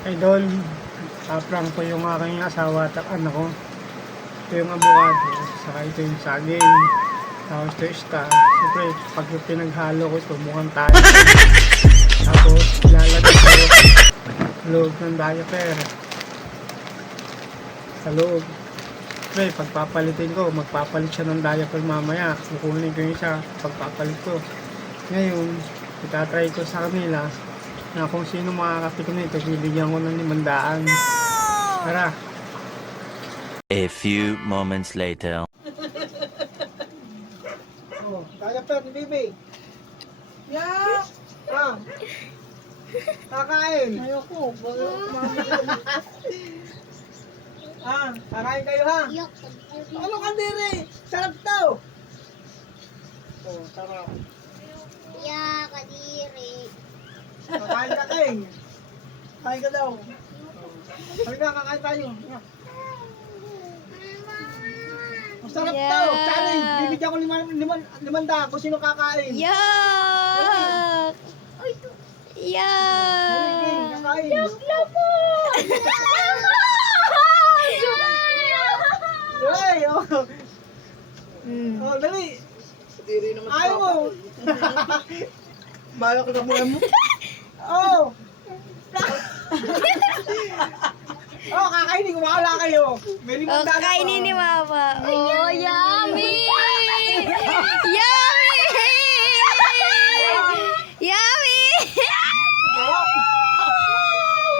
Idol, prank ko yung aking asawa at anak ko. Ito yung avocado, saka ito yung saging. Tapos ito star. Siyempre, pag pinaghalo ko ito, mukhang tayo. Tapos, ilalagay ko sa loob ng diaper. Sa loob. Siyempre, pagpapalitin ko, magpapalit siya ng diaper mamaya. Kukunin ko yung isa, pagpapalit ko. Ngayon, itatry ko sa kanila na kung sino makakapit nito, bibigyan ko ng 500. Tara. A few moments later. Oh, diaper ni Bibi. Yeah! Ah. Kakain. Ayoko. Kakain kayo ha. Ano ka dire? Sarap to! Oh, tara. Ya, kadiri. Kakain ka King. Kain ka daw. Halika, kakain tayo. Masarap Yeah. to! Challenge! Bibigyan ko 500 kung sino kakain. Yuck! King, Yuck! kakain. Ay, oh. Oh, dali. Diri naman Ayaw mo. Bayo ka muna mo. Oh. Oh, kakainin ko. Wala kayo. May 500 Oh, kakainin ni Mama. Oh, yummy! Yummy! Yummy!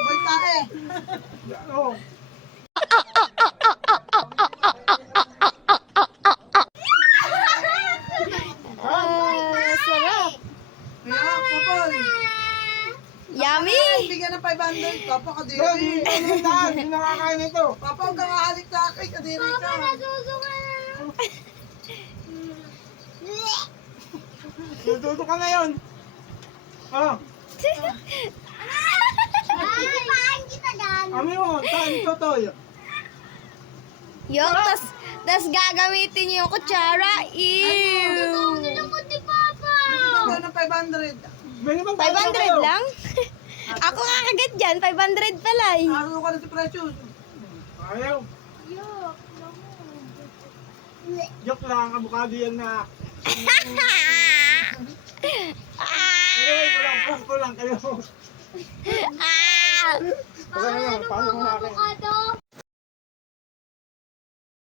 May tae. Oh. Sarap! Kaya, kapal. Yummy! Bigyan ng 500. Papa, kadiri. Bro, hindi ka naman daan. Hindi nakakain nito. Papa, huwag kang aalik sa akin. Kadiri ka. Tututo ka ngayon. Ah, Kumain kita dyan. kami mo. Saan ito to? Yung, tas gagamitin yung kutsara. Ew! Bigyan ng 500. May naman tayo 500 kayo. lang? Ako kakagat dyan, 500 pala eh. Ano ka na si Precious? Ayaw. Joke lang, abukado yan na. Ilagay ko lang, prank ko lang kayo. Ah! Paano mo akin?